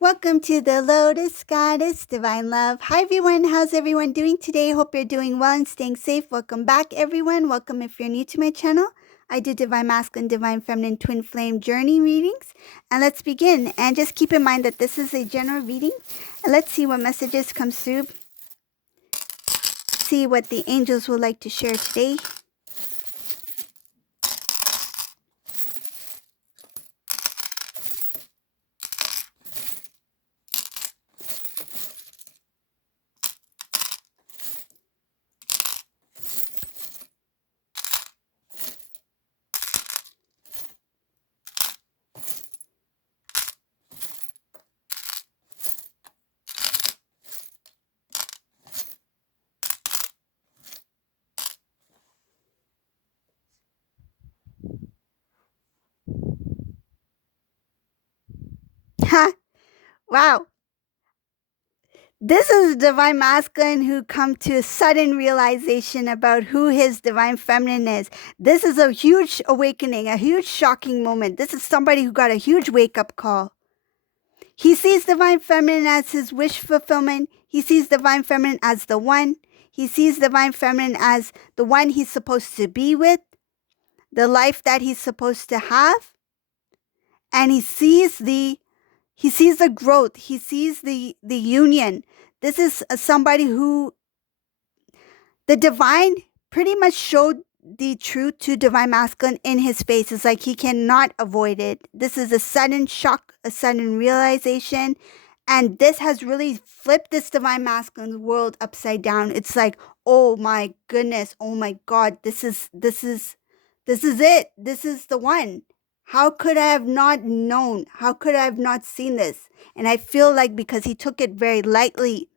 Welcome to the Lotus Goddess Divine Love. Hi everyone, how's everyone doing today? Hope you're doing well and staying safe. Welcome back everyone. Welcome if you're new to my channel. I do Divine Masculine, Divine Feminine, Twin Flame Journey readings. And let's begin. And just keep in mind that this is a general reading. And let's see what messages come through. See what the angels would like to share today. Ha! Wow. This is Divine Masculine who come to a sudden realization about who his Divine Feminine is. This is a huge awakening, a huge shocking moment. This is somebody who got a huge wake-up call. He sees Divine Feminine as his wish fulfillment. He sees Divine Feminine as the one. He sees Divine Feminine as the one he's supposed to be with, the life that he's supposed to have. And he sees the growth. He sees the union. This is somebody who the divine pretty much showed the truth to Divine Masculine in his face. It's like he cannot avoid it. This is a sudden shock, a sudden realization. And this has really flipped this Divine Masculine's world upside down. It's like, oh my goodness, oh my God, this is it. This is the one. How could I have not known? How could I have not seen this? And I feel like because he took it very lightly,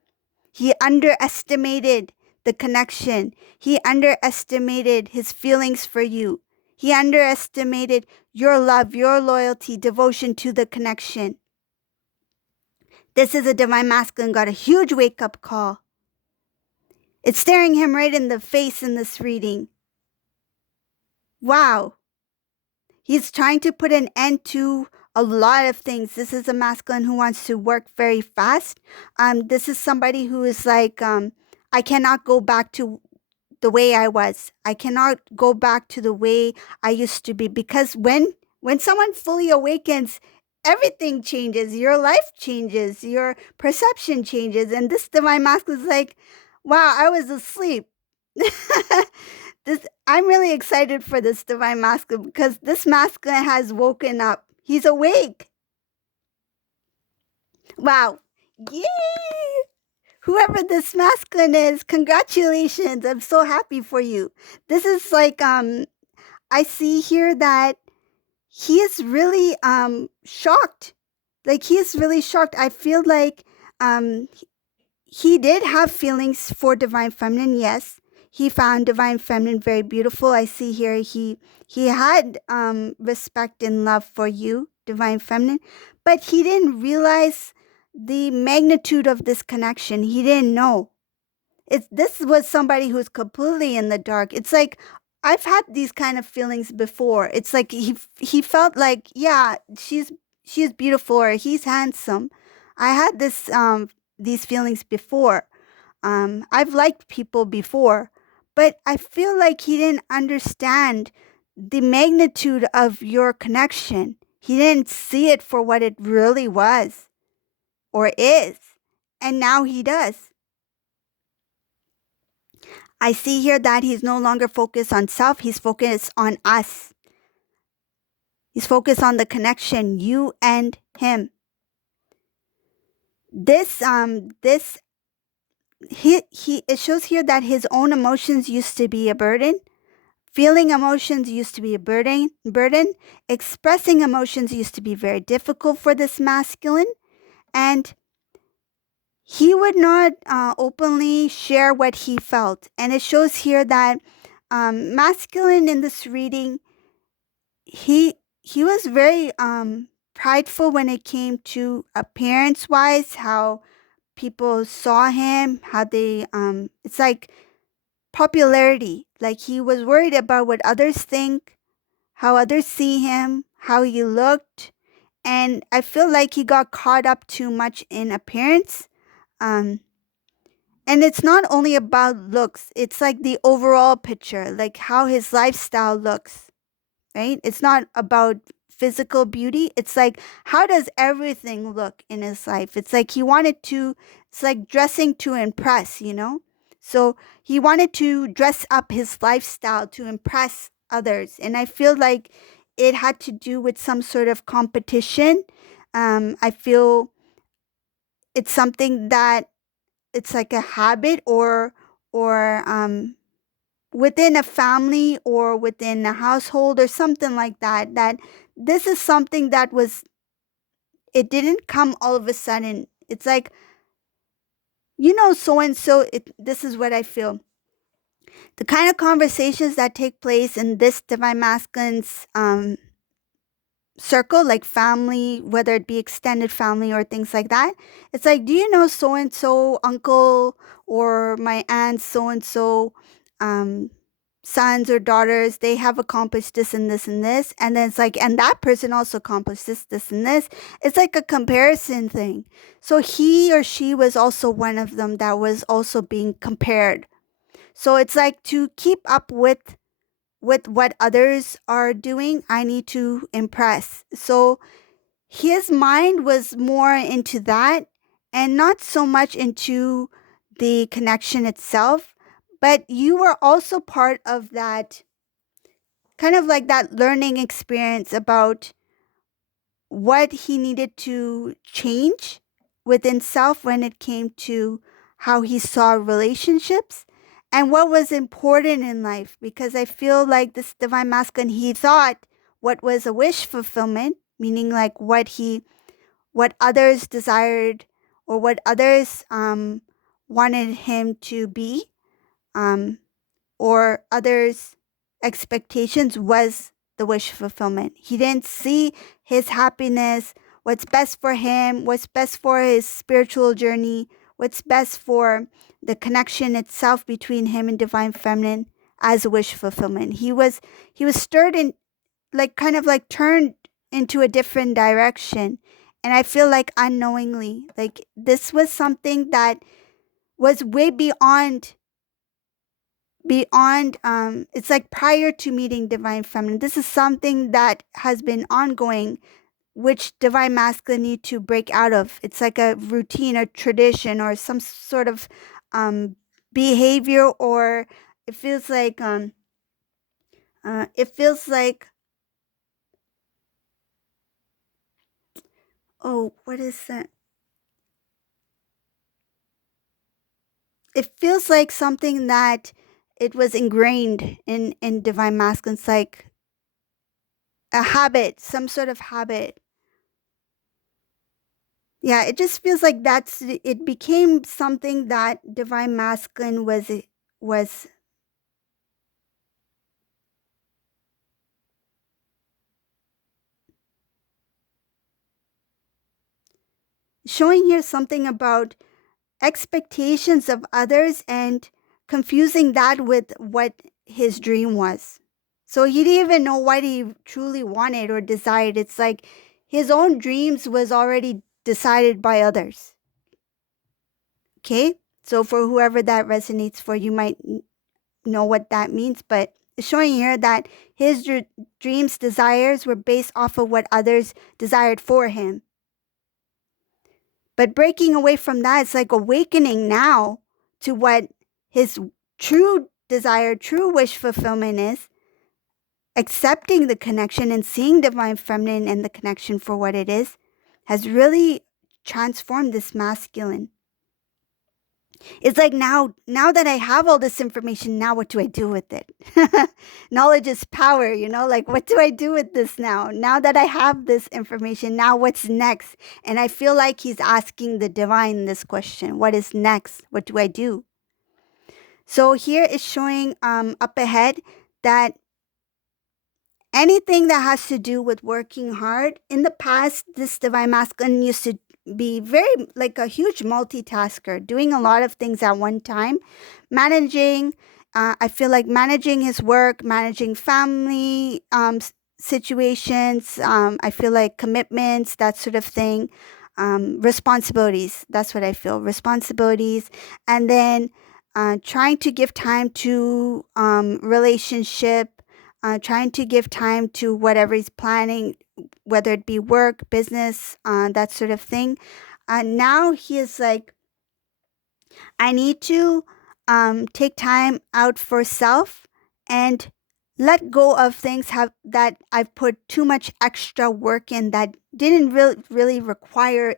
he underestimated the connection. He underestimated his feelings for you. He underestimated your love, your loyalty, devotion to the connection. This is a Divine Masculine got a huge wake-up call. It's staring him right in the face in this reading. Wow. He's trying to put an end to a lot of things. This is a masculine who wants to work very fast. This is somebody who is like, I cannot go back to the way I was. I cannot go back to the way I used to be, because when someone fully awakens, everything changes. Your life changes. Your perception changes. And this Divine Masculine is like, wow, I was asleep. I'm really excited for this Divine Masculine because this masculine has woken up. He's awake. Wow. Yay! Whoever this masculine is, congratulations. I'm so happy for you. This is like, I see here that he is really shocked. Like, he is really shocked. I feel like he did have feelings for Divine Feminine, yes. He found Divine Feminine very beautiful. I see here he had respect and love for you, Divine Feminine, but he didn't realize the magnitude of this connection. He didn't know. This was somebody who's completely in the dark. It's like, I've had these kind of feelings before. It's like he felt like, yeah, she's beautiful, or he's handsome. I had these feelings before. I've liked people before, but I feel like he didn't understand the magnitude of your connection. He didn't see it for what it really was or is, and now he does. I see here that he's no longer focused on self. He's focused on us. He's focused on the connection, you and him. It shows here that his own emotions used to be a burden. Feeling emotions used to be a burden. Expressing emotions used to be very difficult for this masculine. And he would not openly share what he felt. And it shows here that masculine in this reading, he was very prideful when it came to appearance-wise, how people saw him, how they, it's like popularity. Like, he was worried about what others think, how others see him, how he looked. And I feel like he got caught up too much in appearance. Um, and it's not only about looks, it's like the overall picture, like how his lifestyle looks, right? It's not about physical beauty. It's like, how does everything look in his life? It's like he wanted to, it's like dressing to impress, you know? So he wanted to dress up his lifestyle to impress others. And I feel like it had to do with some sort of competition. I feel it's something that it's like a habit or within a family or within a household or something like that, that this is something that was, it didn't come all of a sudden. It's like, so and so, it this is what I feel. The kind of conversations that take place in this divine masculine's circle, like family, whether it be extended family or things like that, it's like, do you know so and so uncle or my aunt so and so sons or daughters, they have accomplished this and this and this. And then it's like, and that person also accomplished this and this. It's like a comparison thing. So he or she was also one of them that was also being compared. So it's like, to keep up with what others are doing, I need to impress. So his mind was more into that and not so much into the connection itself. But you were also part of that, kind of like that learning experience about what he needed to change within self when it came to how he saw relationships and what was important in life. Because I feel like this divine masculine, he thought what was a wish fulfillment, meaning like what others desired or what others wanted him to be, um, or others' expectations, was the wish fulfillment. He didn't see his happiness, what's best for him, what's best for his spiritual journey, what's best for the connection itself between him and divine feminine as a wish fulfillment. He was stirred in, like, kind of like turned into a different direction. And I feel like unknowingly, like this was something that was way beyond it's like prior to meeting divine feminine. This is something that has been ongoing, which divine masculine need to break out of. It's like a routine or tradition or some sort of behavior, or it feels like it feels like, oh, what is that? It feels like something that it was ingrained in divine masculine. It's like a habit, some sort of habit. Yeah, it just feels like it became something that divine masculine was showing here something about expectations of others and confusing that with what his dream was. So he didn't even know what he truly wanted or desired. It's like his own dreams was already decided by others. Okay? So for whoever that resonates for, you might know what that means, but it's showing here that his dreams, desires were based off of what others desired for him. But breaking away from that, it's like awakening now to what his true desire, true wish fulfillment is, accepting the connection and seeing divine feminine and the connection for what it is, has really transformed this masculine. It's like, now that I have all this information, now what do I do with it? Knowledge is power, like, what do I do with this now that I have this information? Now what's next? And I feel like he's asking the divine this question: what is next? What do I do? So here it's showing up ahead that anything that has to do with working hard, in the past, this divine masculine used to be very, like, a huge multitasker, doing a lot of things at one time, managing. I feel like managing his work, managing family situations. I feel like commitments, that sort of thing. Responsibilities. That's what I feel. Responsibilities, and then trying to give time to relationship. Trying to give time to whatever he's planning, whether it be work, business, that sort of thing. Now he is like, I need to take time out for self and let go of things have that I've put too much extra work in that didn't really require,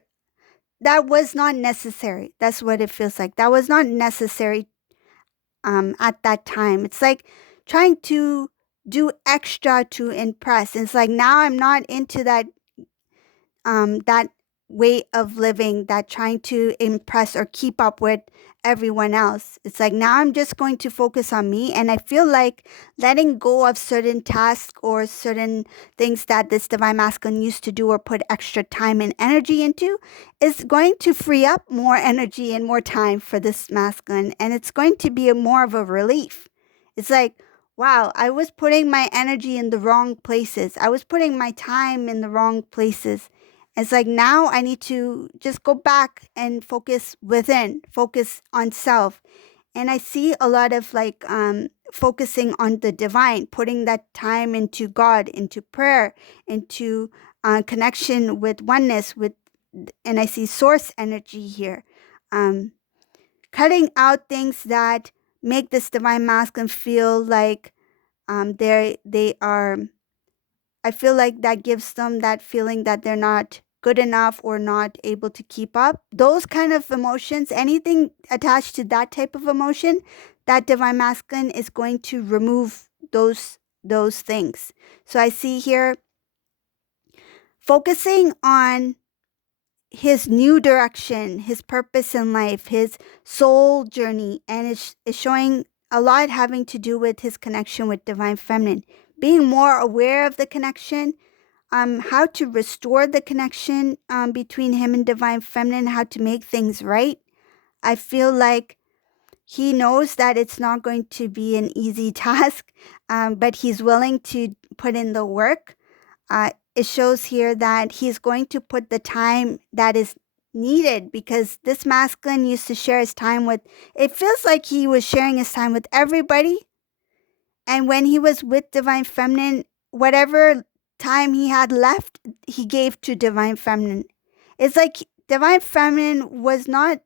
that was not necessary. That's what it feels like. That was not necessary at that time. It's like trying to do extra to impress. It's like now I'm not into that way of living, that trying to impress or keep up with everyone else. It's like now I'm just going to focus on me, and I feel like letting go of certain tasks or certain things that this divine masculine used to do or put extra time and energy into is going to free up more energy and more time for this masculine, and it's going to be more of a relief. It's like, wow, I was putting my energy in the wrong places. I was putting my time in the wrong places. It's like now I need to just go back and focus within, focus on self. And I see a lot of like focusing on the divine, putting that time into God, into prayer, into connection with oneness, with, and I see source energy here. Um, Cutting out things that make this divine masculine feel like they are, I feel like that gives them that feeling that they're not good enough or not able to keep up. Those kind of emotions, anything attached to that type of emotion, that divine masculine is going to remove those things. So I see here focusing on his new direction, his purpose in life, his soul journey, and it's showing a lot having to do with his connection with divine feminine, being more aware of the connection, how to restore the connection between him and divine feminine, how to make things right. I feel like he knows that it's not going to be an easy task, but he's willing to put in the work. It shows here that he's going to put the time that is needed, because this masculine used to share his time with, it feels like he was sharing his time with everybody. And when he was with divine feminine, whatever time he had left, he gave to divine feminine. It's like divine feminine was not,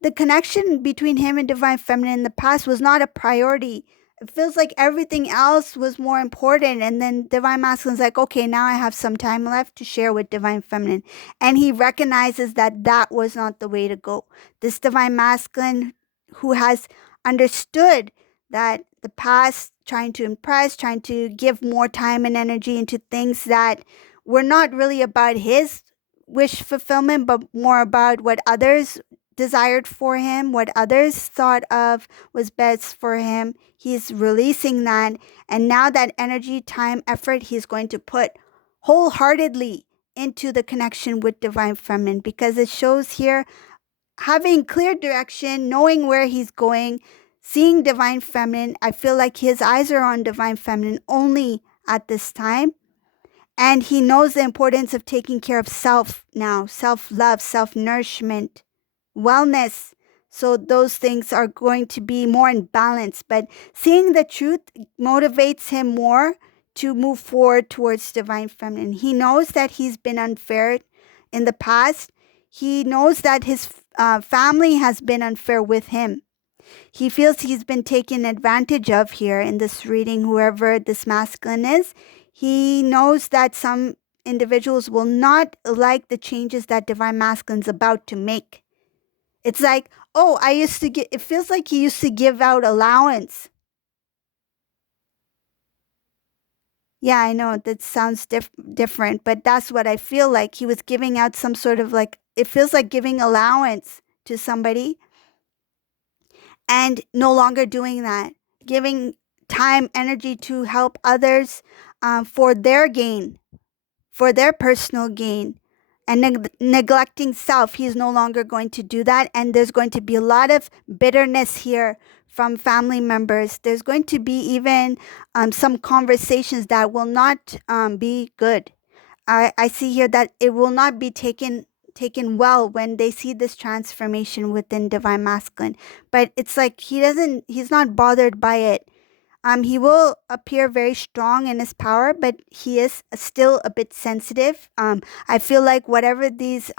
the connection between him and divine feminine in the past was not a priority. It feels like everything else was more important. And then divine masculine's like, okay, now I have some time left to share with divine feminine. And he recognizes that that was not the way to go. This divine masculine who has understood that the past, trying to impress, trying to give more time and energy into things that were not really about his wish fulfillment, but more about what others desired for him, what others thought of was best for him. He's releasing that. And now that energy, time, effort, he's going to put wholeheartedly into the connection with divine feminine, because it shows here having clear direction, knowing where he's going, seeing divine feminine. I feel like his eyes are on divine feminine only at this time. And he knows the importance of taking care of self now, self-love, self-nourishment, wellness. So those things are going to be more in balance. But seeing the truth motivates him more to move forward towards divine feminine. He knows that he's been unfair in the past. He knows that his family has been unfair with him. He feels he's been taken advantage of here in this reading, whoever this masculine is. He knows that some individuals will not like the changes that divine masculine's about to make. It's like, oh, it feels like he used to give out allowance. Yeah, I know that sounds different, but that's what I feel like. He was giving out some sort of like, it feels like giving allowance to somebody and no longer doing that, giving time, energy to help others for their gain, for their personal gain. and neglecting self. He's no longer going to do that. And there's going to be a lot of bitterness here from family members. There's going to be even some conversations that will not be good. I see here that it will not be taken well when they see this transformation within Divine Masculine. But it's like he's not bothered by it. He will appear very strong in his power, but he is still a bit sensitive. I feel like whatever these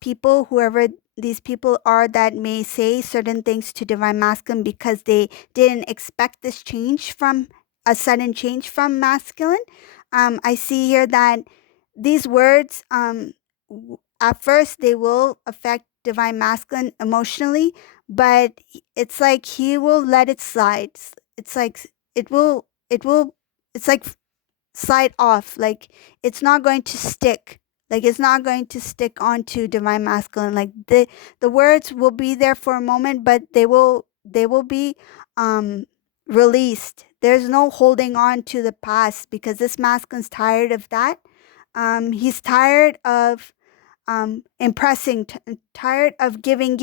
people, whoever these people are that may say certain things to Divine Masculine because they didn't expect this change from a sudden change from masculine. I see here that these words, at first, they will affect Divine Masculine emotionally, but it's like he will let it slide. It's like it's like slide off. Like it's not going to stick. Like it's not going to stick onto Divine Masculine. Like the words will be there for a moment, but they will be released. There's no holding on to the past because this masculine's tired of that. He's tired of impressing, tired of giving,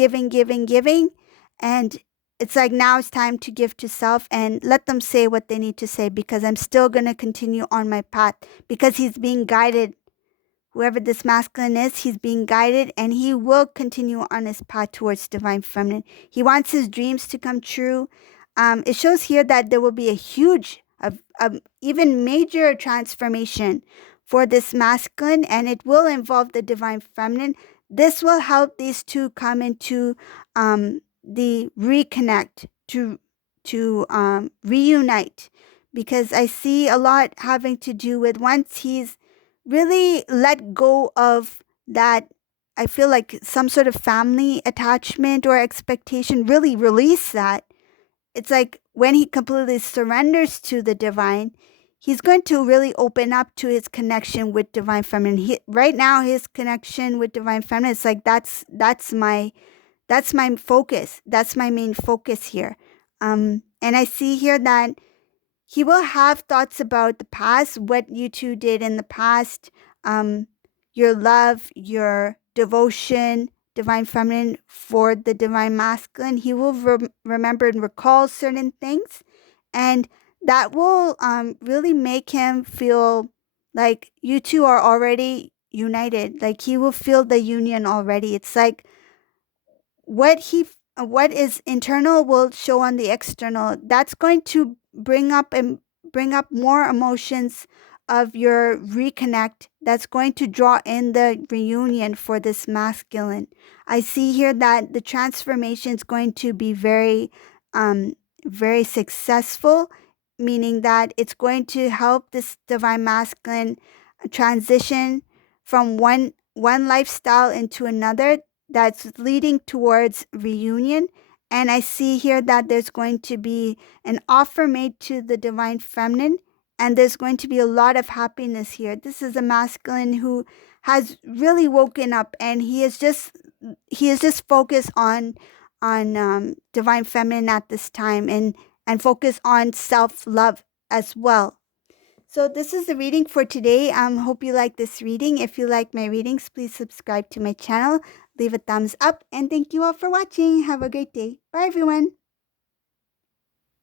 and it's like now it's time to give to self and let them say what they need to say because I'm still going to continue on my path because he's being guided. Whoever this masculine is, he's being guided and he will continue on his path towards Divine Feminine. He wants his dreams to come true. It shows here that there will be a huge, even major transformation for this masculine, and it will involve the Divine Feminine. This will help these two come into the reconnect, to reunite, because I see a lot having to do with once he's really let go of that, I feel like some sort of family attachment or expectation, really release that. It's like when he completely surrenders to the divine, he's going to really open up to his connection with Divine Feminine. Right now, his connection with Divine Feminine, it's like that's my focus. That's my main focus here. And I see here that he will have thoughts about the past, what you two did in the past, your love, your devotion, Divine Feminine for the Divine Masculine. He will remember and recall certain things, and that will really make him feel like you two are already united. Like he will feel the union already. It's like what is internal will show on the external. That's going to bring up more emotions of your reconnect. That's going to draw in the reunion for this masculine. I see here that the transformation is going to be very very successful, meaning that it's going to help this Divine Masculine transition from one lifestyle into another that's leading towards reunion. And I see here that there's going to be an offer made to the Divine Feminine, and there's going to be a lot of happiness here. This is a masculine who has really woken up, and he is just focused on Divine Feminine at this time, and focus on self-love as well. So this is the reading for today. Hope you like this reading. If you like my readings, please subscribe to my channel, leave a thumbs up, and thank you all for watching. Have a great day. Bye, everyone.